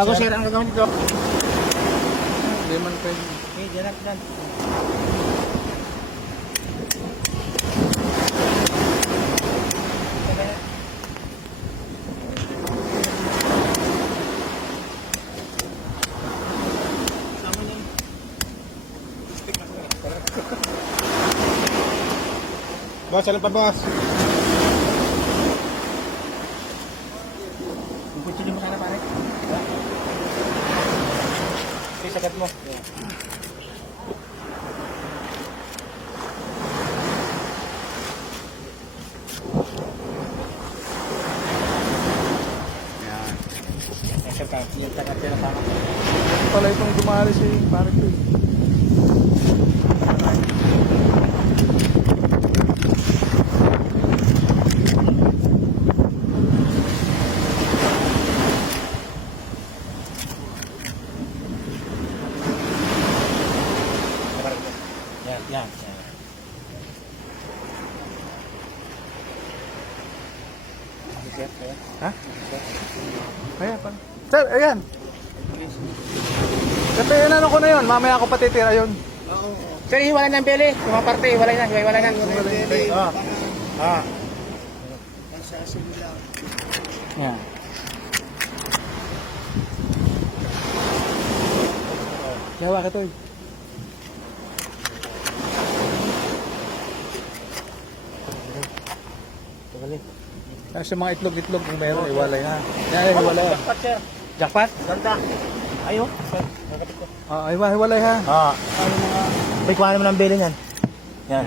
Bago sir, ang gagawin dito. Hindi man pwede. Okay, dyan lang, dyan. Boss, ano pa boss? Puputsili mo sana pare. Okay, sagat mo. Yan. Kahit hindi sagat sir, tama. Pala itong dumali si parang ko. Yan, yan, yan. Ha? Pa. Sir, ayan. Kasi ano ko na yun, mamaya ako patitira yun. Sir, hiwala ng bele. Yung mga parte, hiwala na, hiwala na. Ah. Ah. Yan. Yawa ka to. eh. Kasi mga itlog-itlog kung meron, iwalay na. Yan, iwalay. Jackpot, sir. Jackpot? Ganda. Ayo. Ah, iwa- iwalay ha. Ah. May kuha naman ng bele niyan. Yan.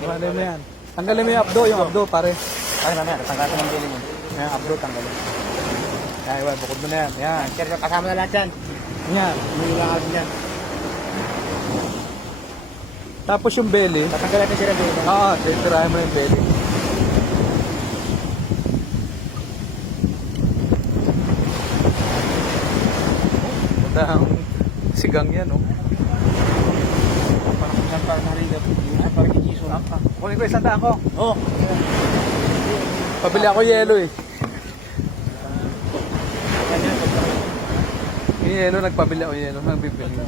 Iwalay mo yan. Tanggalin mo yung abdo, yung abdo pare. Ay, mamaya, tanggalan ng bele niyan. Yan, abdo tanggalin. Yan, iwa, bukod mo na yan. Yan, Sir, kasama na lahat yan. yan. May ilangan yan. Tapos yung belly, Tatanggal natin sir ang bele. Oo, titirahin mo yung belly. Punta ang sigang yan, oh. Parang kung saan pa narinig. Ay, parang kikiso. Ah, ah. Kunin ko isang daan ko. Oh. Pabili ako yelo eh. Yung yelo, nagpabili ako yelo. Nang bibili.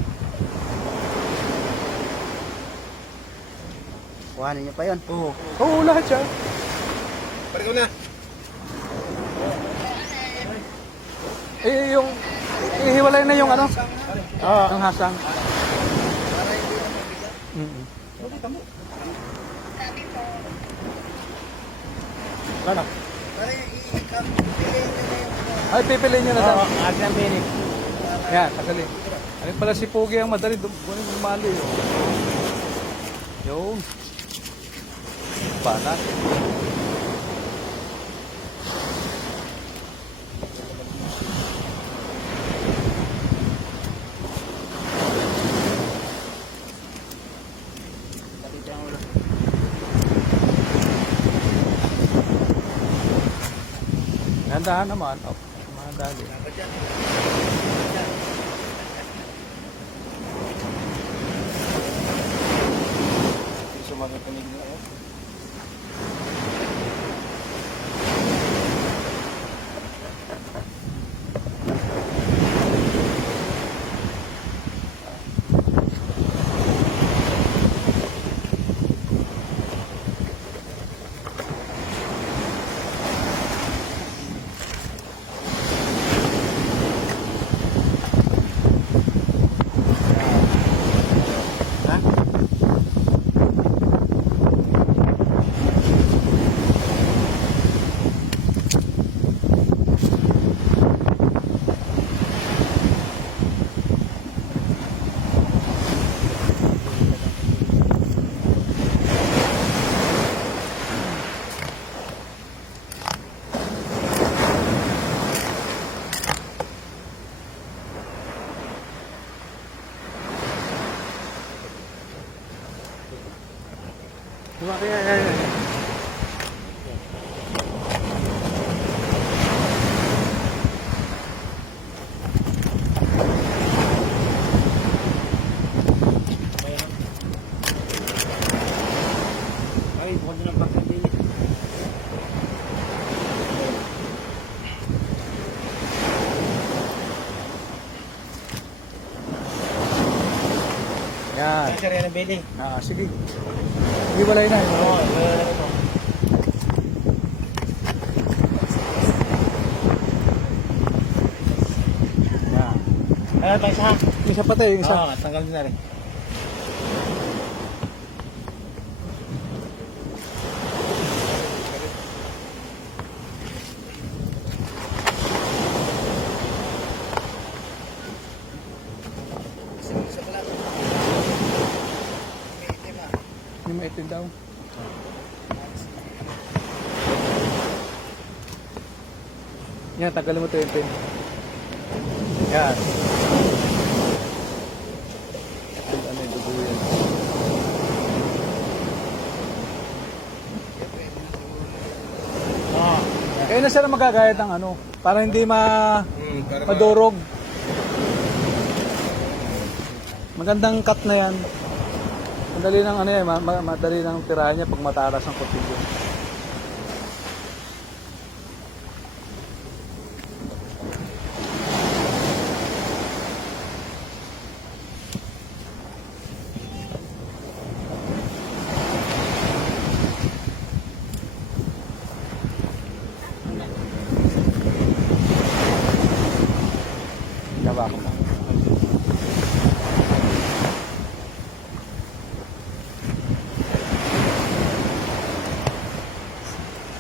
Kuhanin niyo pa yun. Oo. Oo, lahat siya. Pare ko na. Eh, yung... Ihiwalay na yung ano? Oo. Ang hasang. Mm Ano? Ay, pipiliin nyo na Oo, lang. akin ang bele. Yan, kasali. Ano pala si Pogi ang madali. Kunin mo mali. Oh. Yun. Banat. Nandahan naman. Oh, mga dali. Bakit yan, yan, yan. Yan. Kaya ng belly. Ah, sige. Hiwalay na. Oo, hiwalay. wala na ito. Yan. Ano pa isa ha? Yung isa patay, yung isa. Oo, tanggal din na rin. Yung maitim daw. Yan, tagal mo ito yung pin. Yan. Ito, ano yung dugo yan. Oo. Eh, na sila magagayat ng ano, para hindi ma Hmm, para ma- madurog. Magandang cut na yan. Madali ng ano yan, ma- ma- madali ng tirahan niya pag mataras ang kutilyo.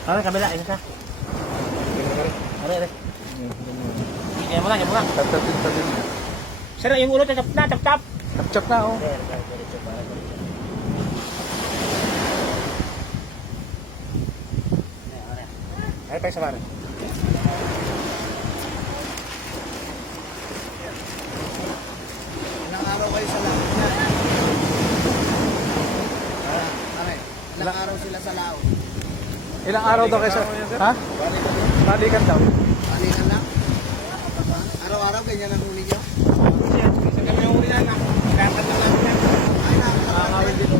Ano, kabila, isa ka. Are, are. Yan mo lang, yan mo lang. Tatatin, tatin. Sir, yung ulo, tap na, tap tap. Tap-chap na oh. Ay, pa isa pare. Ilang araw kayo sa lao niya? Ah, ilang araw sila sa lao? Ilang araw daw kayo sa... Ha? Balikan daw. Balikan lang? Araw-araw ganyan ang huli niyo? Sa kami yung uli na, nakakat na lang yan. Ay, nakakawin din.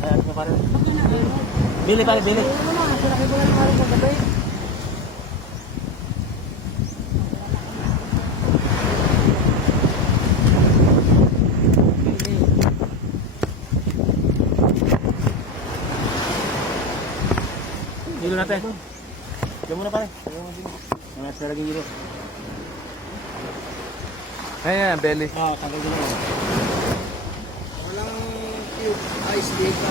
Ay, ano pa pare? Bili pare, bili. Dilo natin. Diyan muna pare. Diyan muna dito. May mas laging dito. Ayan, belly. Ah, tanggal dito. Walang cube ice dito.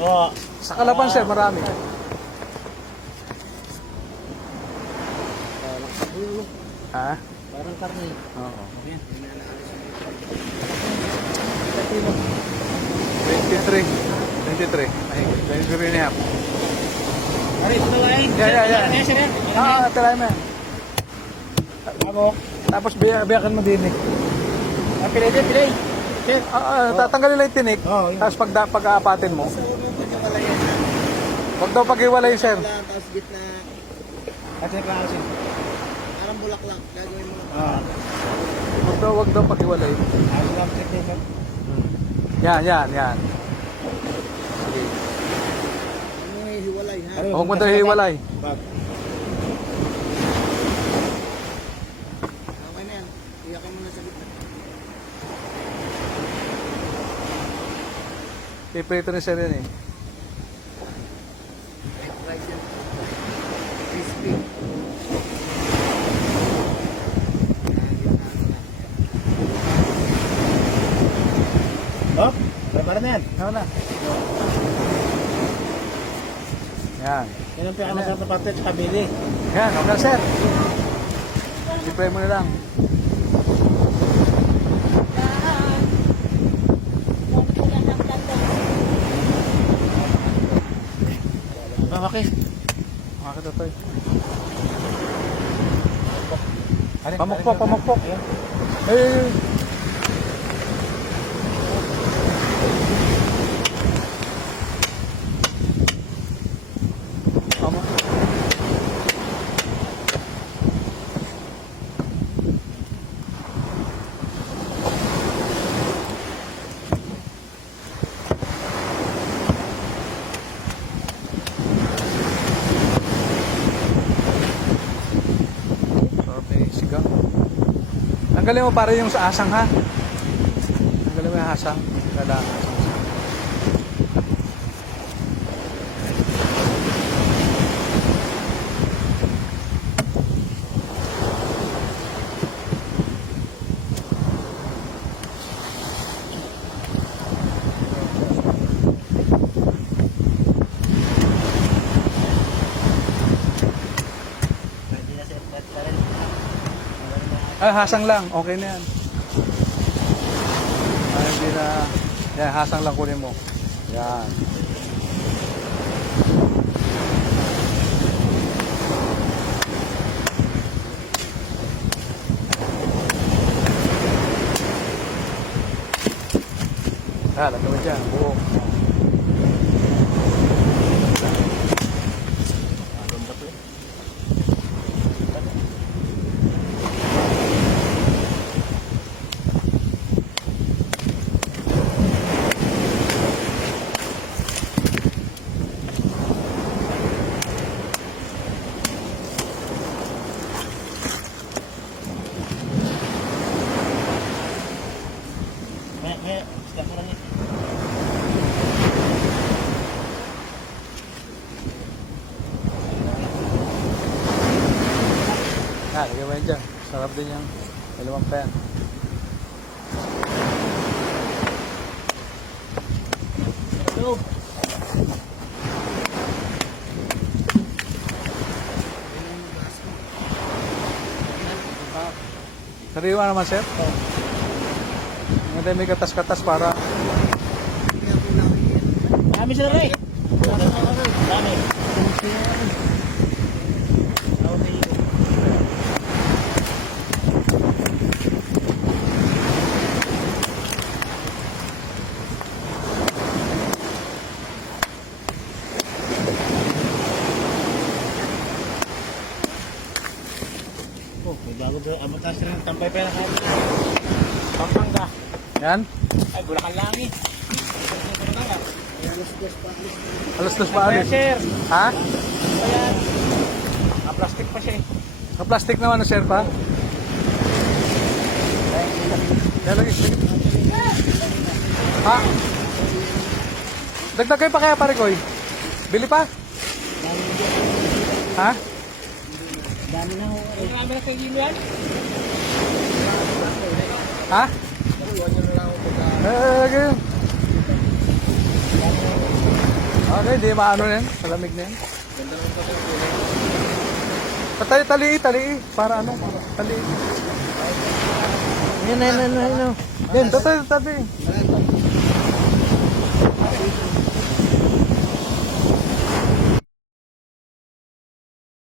Oo. Sa Kalapan, sir, marami. Ha? Parang karne. Oo. Ayan. 23. 23. Ay, 23 and a half. Pare, ito na lang eh. Yeah, yeah, yeah. Ayan, sir. Ah, try mo yan. Ako. Tapos biya- biyakan mo din eh. Ah, pilay din, pilay. Sir. Ah, ah, tatanggalin lang yung tinik. Oo, yun. Tapos pag, aapatin mo. Sa yan. Huwag daw pag-iwalay, sir. Tapos gitna. At sir, klaro sir. Parang bulaklak. Gagawin mo. Ah. Huwag daw, huwag daw pag-iwalay. Ayos lang, sir, sir. Yan, yan, yan. Ano yung hiwalay, ha? Pare, Huwag mo daw hiwalay. Bag. Okay na yan. Iyakin mo na sa gitna. Piprito ni sir yan eh. Rice yan. Crispy. Oh, prepare na yan. Ano na? Yan. Yan ang pinakamasarap na parte sa kabili. Yan, okay sir. Sipray mo na lang. Okay. Makakita to eh. Pamukpok, pamukpok. Ay, ay, ay. Pamukpok. Sarap na yung sigang. Tanggalin mo para yung sa asang ha. Tanggalin mo yung asang. Kailangan asang. Hindi na set set pa rin. Hasang lang. Okay na yan. Ah, hindi na... Yan, hasang lang kunin mo. Yan. Ah, lagyan mo dyan. Buo. May, may, stop mo lang yun. Ah, lagyan mo yan dyan. Din yung dalawang pen. Sariwa naman, sir? Hindi may katas-katas para... Dami sila rin. Dami. Oh, may bago daw. Abutas rin ng tambay pera ka. Pampanga. Yan. Ay, Bulacan lang eh. Alas dos pa alis. sir. Ha? Ayan. Ah, plastic pa siya eh. Ka-plastic naman, sir, pa? Yan, lagi. Ha? Dagdag kayo pa kaya, pare Koy? Bili pa? Ha? Dami na ho. Marami na kayo yan. Ha? Eh, yun. Okay, di maano na yan. Salamig na yan. Tali, tali, tali. Para ano? Tali. Yan, yan, yan, yan. Yan, tali, tali.